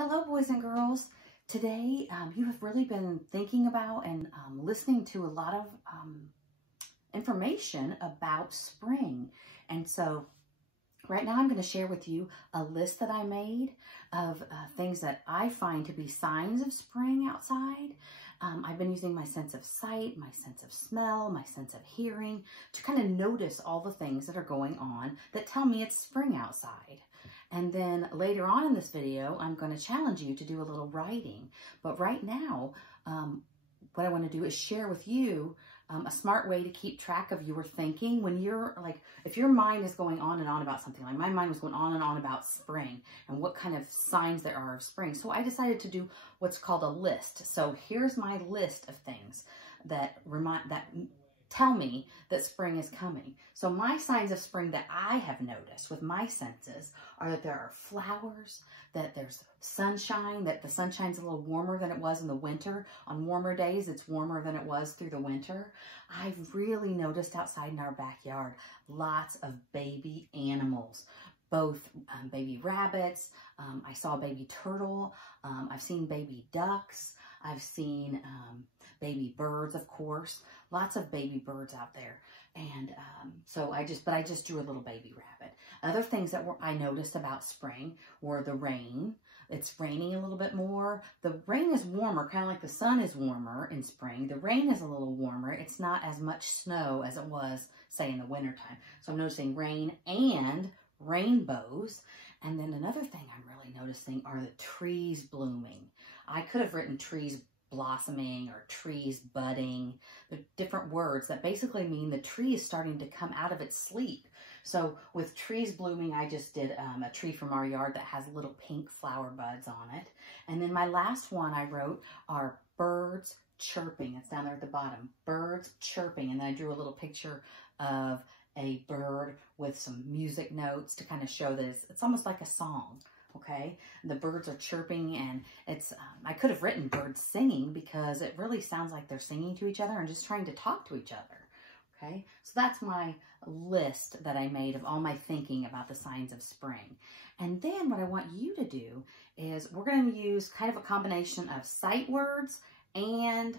Hello, boys and girls. Today, you have really been thinking about and listening to a lot of information about spring. And so right now I'm going to share with you a list that I made of things that I find to be signs of spring outside. I've been using my sense of sight, my sense of smell, my sense of hearing to kind of notice all the things that are going on that tell me it's spring outside. And then later on in this video, I'm going to challenge you to do a little writing. But right now, what I want to do is share with you a smart way to keep track of your thinking when you're like, if your mind is going on and on about something, like my mind was going on and on about spring and what kind of signs there are of spring. So I decided to do what's called a list. So here's my list of things that tell me that spring is coming. So my signs of spring that I have noticed with my senses are that there are flowers, that there's sunshine, that the sunshine's a little warmer than it was in the winter. On warmer days, it's warmer than it was through the winter. I've really noticed outside in our backyard, lots of baby animals, both baby rabbits. I saw a baby turtle. I've seen baby ducks. I've seen baby birds, of course, lots of baby birds out there. And so I just drew a little baby rabbit. Other things that I noticed about spring were the rain. It's raining a little bit more. The rain is warmer, kind of like the sun is warmer in spring. The rain is a little warmer. It's not as much snow as it was, say, in the wintertime. So I'm noticing rain and rainbows. And then another thing I'm really noticing are the trees blooming. I could have written trees blossoming or trees budding. They're different words that basically mean the tree is starting to come out of its sleep. So with trees blooming, I just did a tree from our yard that has little pink flower buds on it. And then my last one I wrote are birds chirping. It's down there at the bottom. Birds chirping. And then I drew a little picture of a bird with some music notes to kind of show that it's almost like a song. Okay, the birds are chirping, and it's, I could have written birds singing because it really sounds like they're singing to each other and just trying to talk to each other. Okay, so that's my list that I made of all my thinking about the signs of spring. And then what I want you to do is we're going to use kind of a combination of sight words and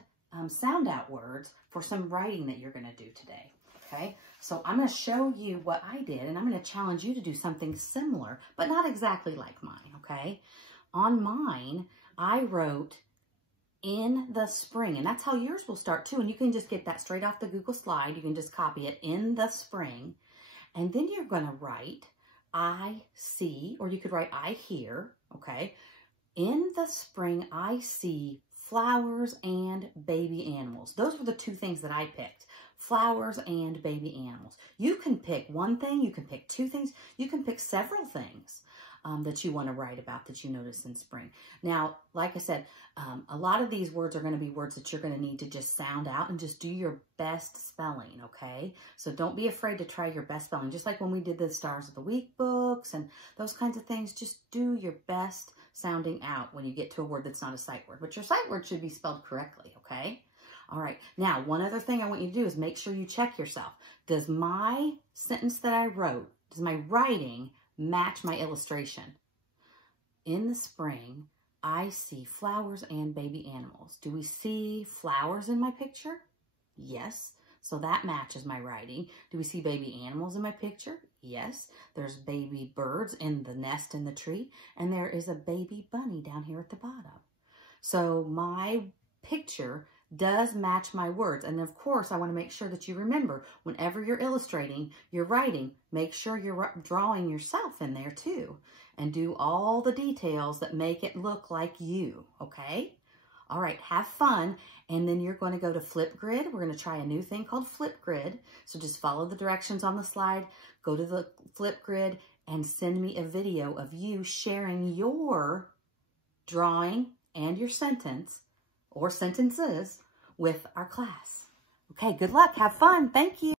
sound out words for some writing that you're going to do today. Okay, so I'm going to show you what I did, and I'm going to challenge you to do something similar, but not exactly like mine, okay? On mine, I wrote in the spring, and that's how yours will start too, and you can just get that straight off the Google slide. You can just copy it, in the spring, and then you're going to write I see, or you could write I hear, okay? In the spring, I see flowers and baby animals. Those were the two things that I picked. Flowers and baby animals. You can pick one thing, you can pick two things, you can pick several things that you want to write about that you notice in spring. Now, like I said, a lot of these words are going to be words that you're going to need to just sound out and just do your best spelling, okay? So don't be afraid to try your best spelling. Just like when we did the Stars of the Week books and those kinds of things, just do your best sounding out when you get to a word that's not a sight word. But your sight word should be spelled correctly, okay? All right, now one other thing I want you to do is make sure you check yourself. Does my sentence that I wrote, does my writing match my illustration? In the spring, I see flowers and baby animals. Do we see flowers in my picture? Yes, so that matches my writing. Do we see baby animals in my picture? Yes, there's baby birds in the nest in the tree, and there is a baby bunny down here at the bottom. So my picture does match my words. And of course, I want to make sure that you remember, whenever you're illustrating, you're writing, make sure you're drawing yourself in there too. And do all the details that make it look like you, okay? All right, have fun. And then you're going to go to Flipgrid. We're going to try a new thing called Flipgrid. So just follow the directions on the slide, go to the Flipgrid, and send me a video of you sharing your drawing and your sentence or sentences with our class. Okay, good luck. Have fun. Thank you.